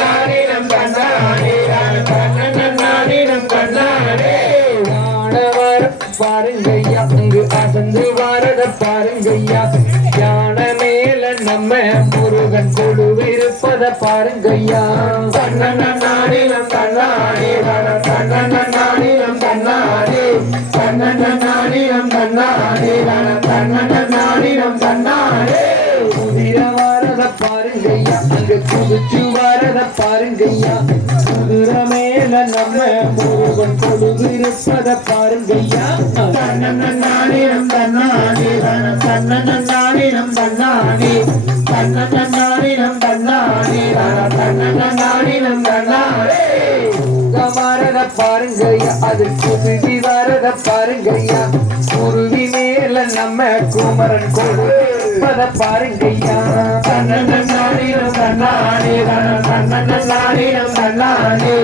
நானினம் தன்னானே நானினம் தன்னானே பாருங்கய்யா அங்கு அசந்து வாரத பாருங்கய்யா யான மேல நம்ம முருகன் கொழுவிருப்பத பாருங்கய்யா நானினம் தன்னானே நானினம் தன்னானே நானினம் தன்னானே நானினம் தன்னானே குதிர வாரத பாருங்கய்யா அங்கு குதிச்சு வாரத பாருங்கய்யா குதிர மேல நம்ம முருகன் கொழுவிருப்பத பாருங்கய்யா நானினம் தன்னானே நானினம் தன்னானே நானினம் தன்னானே நானினம் தன்னானே வரத பாருங்கய்யா அது குருவி வரத பாருங்கய்யா குருவி மேல நம்ம குமரன் கொடுப்பத பாருங்கய்யா நானினம் தன்னானே நானினம் தன்னானே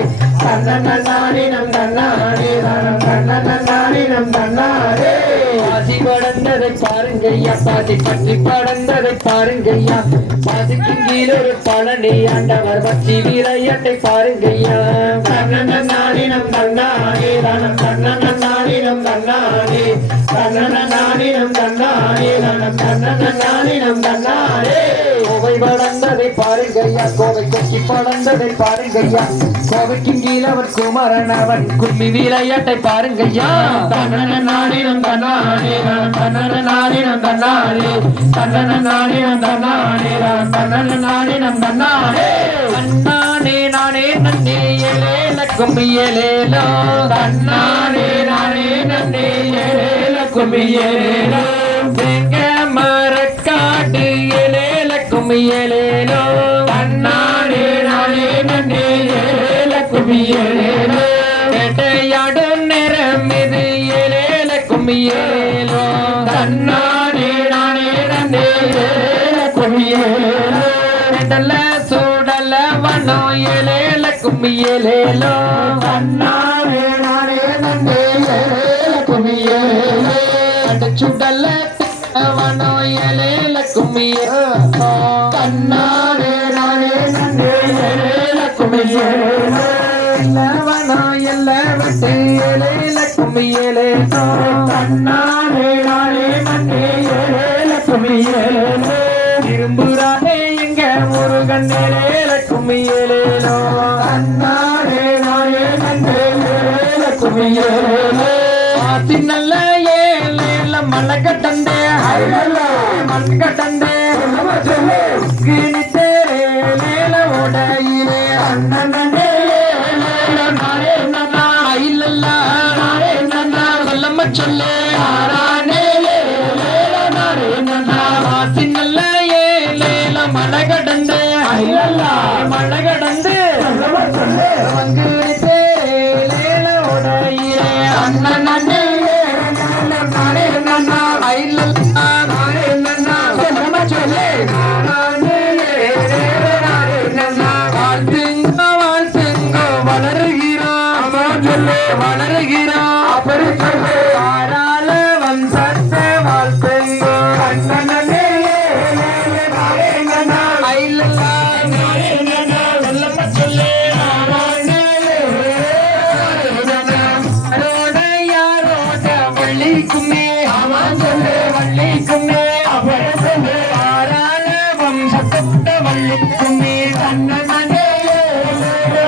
நானினம் தன்னானே நானினம் தன்னானே பாசி படந்ததை பாருங்கய்யா பாசி பற்றி படந்ததை பாருங்கய்யா பாசிக்கும் கீழே ஒரு பழனி ஆண்டவர் பக்தி வீரையட்டை பாருங்கய்யா நானினம் தன்னானே நானினம் தன்னானே நானினம் தன்னானே நானினம் தன்னானே கோவை படந்ததை பாருங்கய்யா கோவை கொச்சி படந்ததை பாருங்கய்யா கோவைக்கும் கீழவர் குமரன் அவன் கும்மி வீரையட்டை பாருங்கய்யா நானினம் தன்னானே நானினம் தன்னானே நானினம் தன்னானே நானினம் தன்னானே அண்ணானே நானே நன்னே ஏலேல கும்மியலேலோ அண்ணானே நானே நன்னே ஏலேல கும்மியலேலோ வெங்க மரக்காட்டு ஏலேல கும்மியலேலோ அண்ணானே நானே நன்னே ஏலேல கும்மியலேலோ வேட்டையாடும் நேரம் இது ஏலேல கும்மியலேலோ அண்ணானே நானே நன்னே ஏலேல கும்மியலேலோ கடல சூடல வனோ ஏலேல கும்மியலேலோ அண்ணானே நானே நன்னே ஏலேல கும்மியலேலோ சுடல வனோ ஏலேல கும்மியலேலோ அண்ணானே நானே நன்னே ஏலேல கும்மியலேலோ வனோ எல்ல வட்டு ஏலேல கும்மியலேலோ அண்ணானே நானே நன்னே ஏலேல கும்மியலேலோ திரும்புறானே எங்க முருகன் ஏலேல கும்மியலேலோ அண்ணானே நானே நன்னே ஏலேல கும்மியலேலோ ஆத்தி நல்ல ஏலேல மலகட்டந்தே மலகட்டந்தே கிணி தேரேலேல உடையிலே அண்ணனே நானே நன்னா இல்லல்லா நானே நன்னா சொல்லம்ம சொல்லே நானே நானே நன்னா ஆத்தி நல்ல ஏலேல மலகட்டந்தே இல்லல்லா மலகட்டந்தே வங்கிணி தேரேலேல உடையிலே அண்ணனே நானே நன்னா இல்லல்லா நானே நன்னா சொல்லம்ம சொல்லே நானே நானே நன்னா வாழ்த்துங்க வாழ்த்துங்க வளருகிறோம் சொல்லே வளருகிறோம் அப்படி சொல்லே ஆரால வம்சத்தை வாழ்த்துங்க அண்ணனே நானே நன்னா இல்லல்லா நானே நன்னா சொல்லம்ம சொல்லே நானே நன்னா ரோட யாரோட வள்ளிக்குமே அவன் சொல்லே வள்ளிக்குமே அவன் சொல்லே ஆரால வம்சத்தை வள்ளிக்குமே அண்ணனே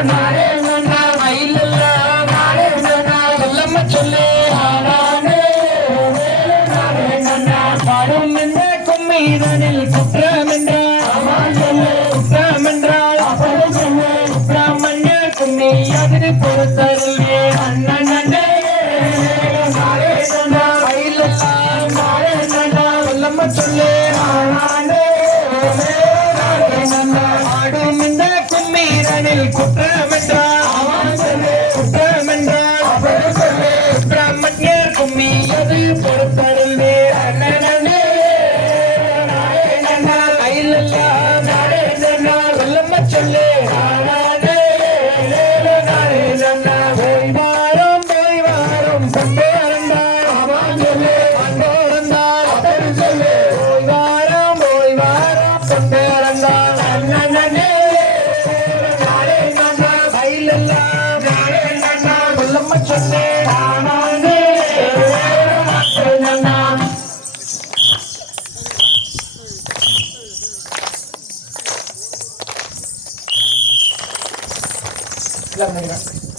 நானே நன்னா இல்லல்லா நானே நன்னா சொல்லம்ம சொல்லே நானே நானே நன்னா பாடும் என்ற கும்மீதனில் குற்றம் என்றால் அவன் சொல்லே குற்றம் என்றால் அவன் சொல்லே குற்றமன்ன கும்மி அது பொறுத்தருளே அண்ணனே நானே நன்னா இல்லல்லா நானே நன்னா சொல்லம்ம சொல்லே நானே நானே நன்னா ஆடும் இந்த கும்மீரனில் குற்றம் என்றால் அவன் சொல்லே குற்றம் என்றால் அவன் சொல்லே குற்றமன்னர் கும்மி அது பொறுத்தருளே அண்ணனே நானே நன்னா இல்லல்லா நானே நன்னா சொல்லம்ம சொல்லே நானே நானே நன்னா போய் வாரும் கொண்டே அறந்தார் அவன் சொல்லே அங்கோறந்தார் அப்படி சொல்லே போய் வாரம் கொண்டே அறந்தார் அண்ணனே எல்லாம் சொல்லம்மா சொன்னேன் நானே எல்லாம்